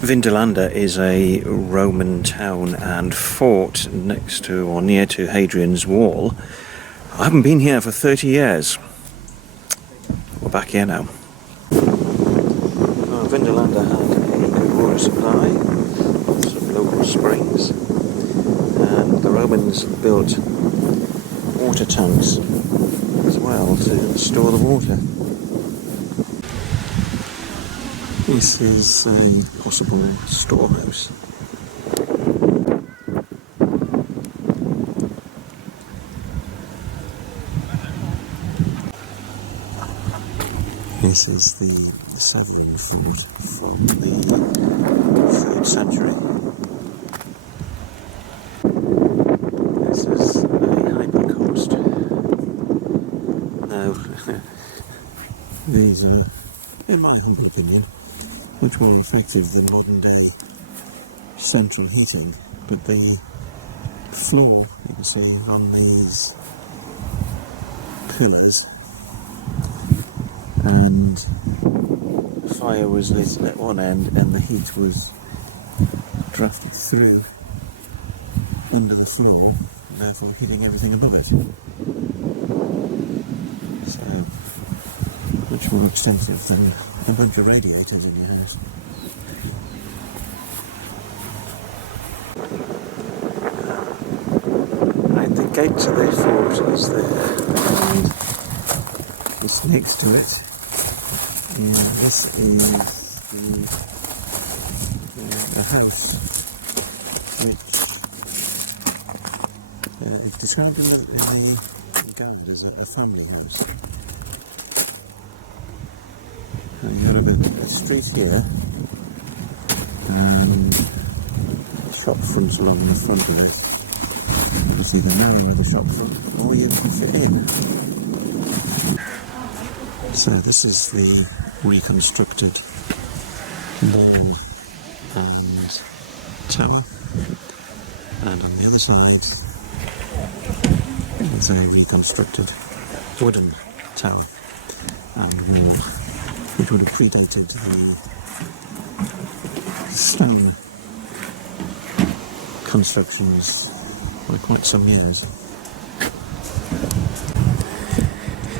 Vindolanda is a Roman town and fort next to or near to Hadrian's Wall. I haven't been here for 30 years. We're back here now. Vindolanda had a good water supply, some local springs, and the Romans built water tanks as well to store the water. This is a possible storehouse. This is the Southern fort from the 3rd century. This is a hypercoast. Now, these are, in my humble opinion, much more effective than modern day central heating, but the floor, you can see on these pillars, and the fire was lit at one end and the heat was drafted through under the floor, therefore heating everything above it. So, much more extensive than a bunch of radiators in your house. Right, the gate to the fort is there, and just next to it, this is the house which is described in the guide as a family house. You've got a street here, and shop fronts along the front of it. It's either narrow the shop front, or you can fit in. So this is the reconstructed wall and tower, and on the other side is a reconstructed wooden tower and wall, which would have predated the stone constructions by quite some years.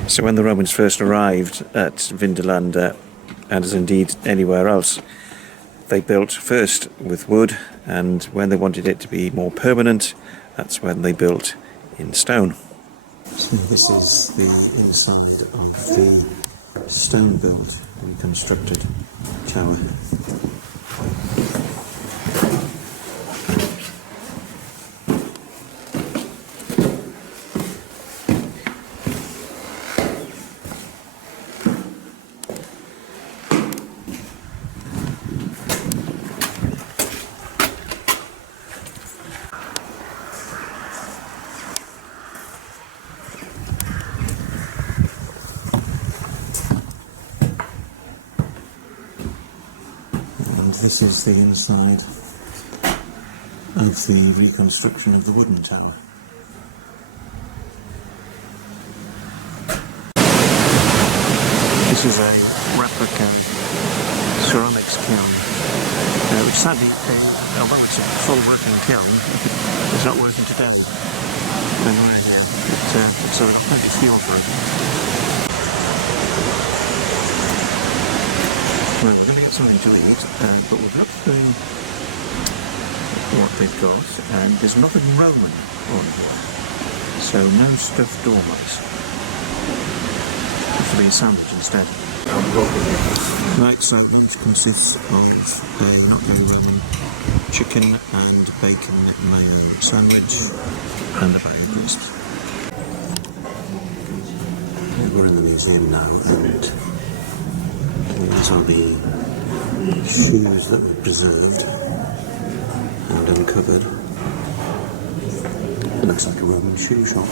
So when the Romans first arrived at Vindolanda, and as indeed anywhere else, they built first with wood, and when they wanted it to be more permanent, that's when they built in stone. So this is the inside of the stone-built reconstructed tower. This is the inside of the reconstruction of the wooden tower. This is a replica ceramics kiln, which sadly, although it's a full working kiln, it's not working today when we're here, so we've got plenty of fuel for it. Well, we're going to get something to eat, but we'll have what they've got, and there's nothing Roman on here, so no stuffed dormice. This will be a sandwich instead. Right, so lunch consists of a not very Roman chicken and bacon mayo sandwich and a bag of crisps. We're in the museum now, and these are the shoes that were preserved and uncovered. It looks like a Roman shoe shop.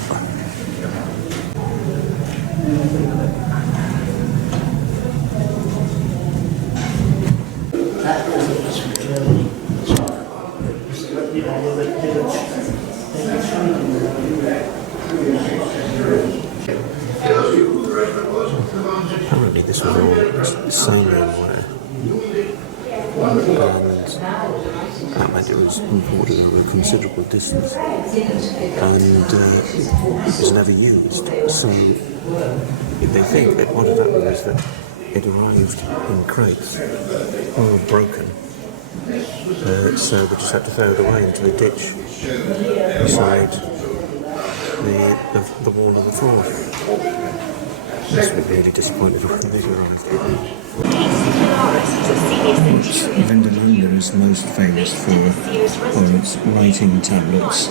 Apparently this was all the same room where Romans. That meant it was imported over a considerable distance, and it was never used. So they think that what had happened is that it arrived in crates, all broken. So they just had to throw it away into a ditch beside the wall of the fort. This was really disappointed when they arrived. Vindolanda is most famous for its writing tablets,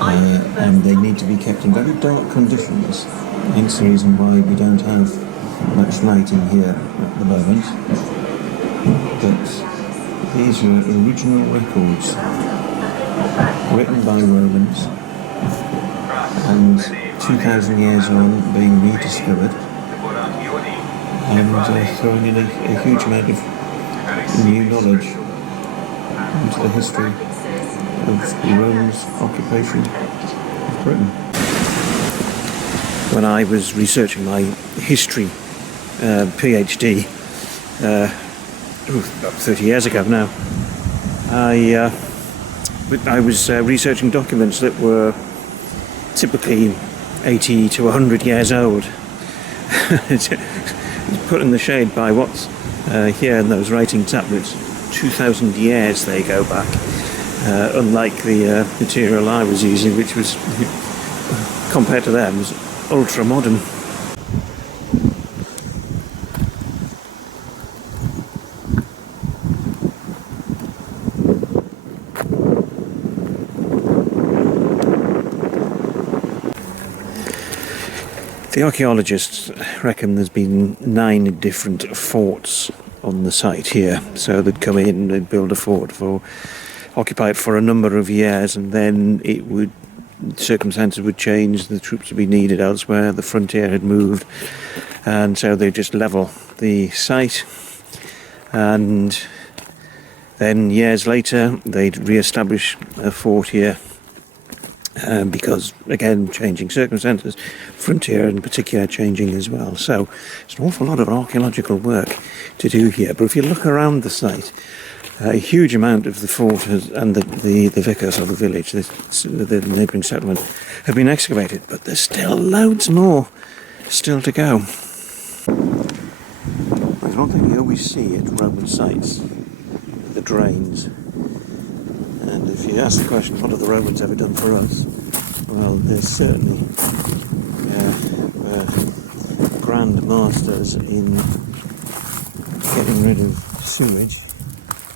and they need to be kept in very dark conditions. Hence the reason why we don't have much lighting here at the moment. But these are original records written by Romans and 2,000 years on being rediscovered and throwing in a huge amount of new knowledge into the history of Rome's occupation of Britain. When I was researching my history PhD about 30 years ago now, I was researching documents that were typically 80 to 100 years old. It's put in the shade by what's here in those writing tablets. 2,000 years they go back, unlike the material I was using, which was, compared to them, was ultra modern. The archaeologists reckon there's been 9 different forts on the site here. So they'd come in, they'd build a fort, occupy it for a number of years, and then circumstances would change, the troops would be needed elsewhere, the frontier had moved, and so they'd just level the site, and then years later they'd re-establish a fort here. Because, again, changing circumstances, frontier in particular changing as well. So it's an awful lot of archaeological work to do here. But if you look around the site, a huge amount of the fort and the vicars of the village, the neighbouring settlement, have been excavated. But there's still loads more still to go. There's one thing you always see at Roman sites, the drains. And if you ask the question, what have the Romans ever done for us? Well, there's certainly grand masters in getting rid of sewage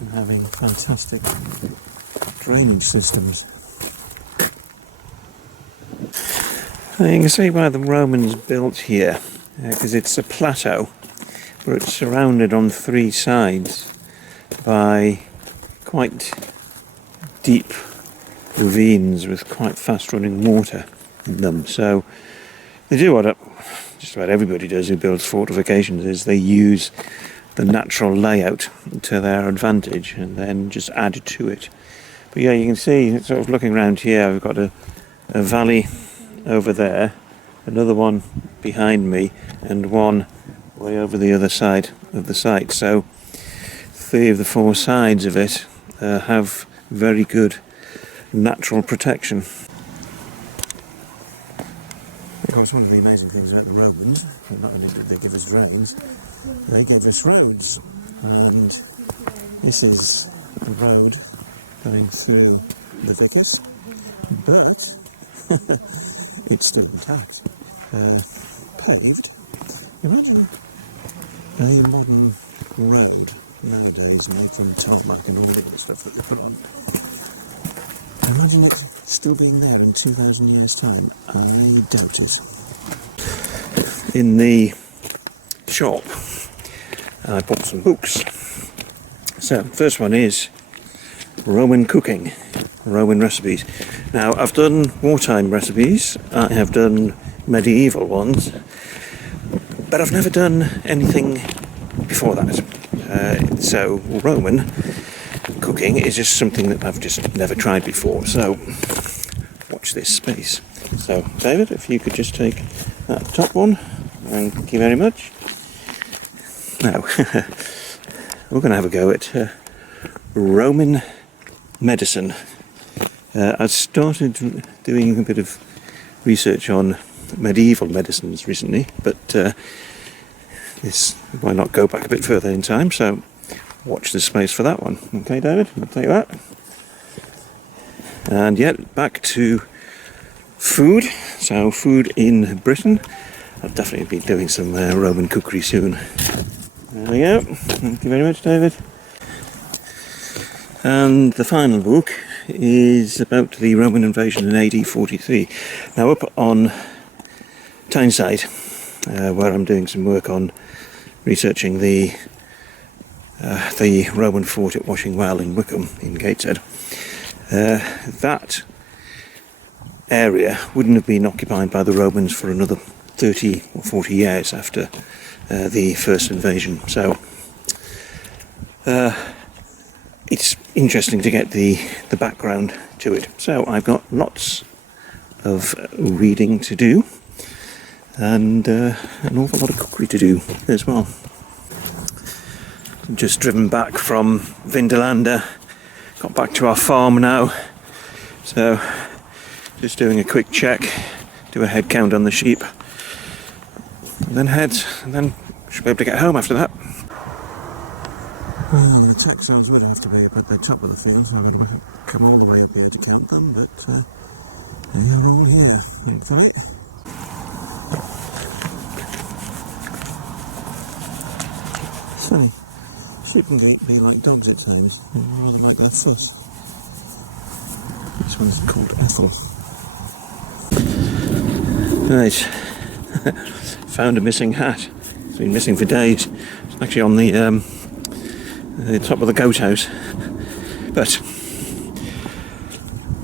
and having fantastic drainage systems. You can see why the Romans built here, because it's a plateau, but it's surrounded on 3 sides by quite deep ravines with quite fast running water in them. So they do what just about everybody does who builds fortifications, is they use the natural layout to their advantage and then just add to it. But yeah, you can see, sort of looking around here, we've got a valley over there, another one behind me, and one way over the other side of the site. So 3 of the 4 sides of it have very good natural protection. Of course, one of the amazing things about the Romans, not only did they give us drains, they gave us roads, and this is the road going through the vicars, but it's still intact, paved. Imagine a modern road nowadays made from tarmac and all the stuff that they put on. Imagine it still being there in 2,000 years' time. I doubt it. In the shop, I bought some books. So, first one is Roman cooking, Roman recipes. Now, I've done wartime recipes, I have done medieval ones, but I've never done anything before that. So Roman cooking is just something that I've just never tried before. So watch this space. So David, if you could just take that top one, thank you very much. Now we're going to have a go at Roman medicine. I started doing a bit of research on medieval medicines recently, but why not go back a bit further in time? So watch this space for that one. Okay, David, I'll take that. And yet, back to food. So food in Britain. I'll definitely be doing some Roman cookery soon. There we go. Thank you very much, David. And the final book is about the Roman invasion in AD 43. Now up on Tyneside, where I'm doing some work on researching the Roman fort at Washing Well in Wickham in Gateshead, that area wouldn't have been occupied by the Romans for another 30 or 40 years after the first invasion. So it's interesting to get the background to it. So I've got lots of reading to do and an awful lot of cookery to do as well. Just driven back from Vindolanda, got back to our farm now, so just doing a quick check, do a head count on the sheep, and then should be able to get home after that. Well, the tax zones would have to be at the top of the field, so I'm going to come all the way up here to count them, but they are all here, in fact. It's funny, sheep can be like dogs at times, they rather like their fuss. This one's called Ethel. Right, found a missing hat. It's been missing for days. It's actually on the top of the goat house. But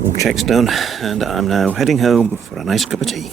all checks done, and I'm now heading home for a nice cup of tea.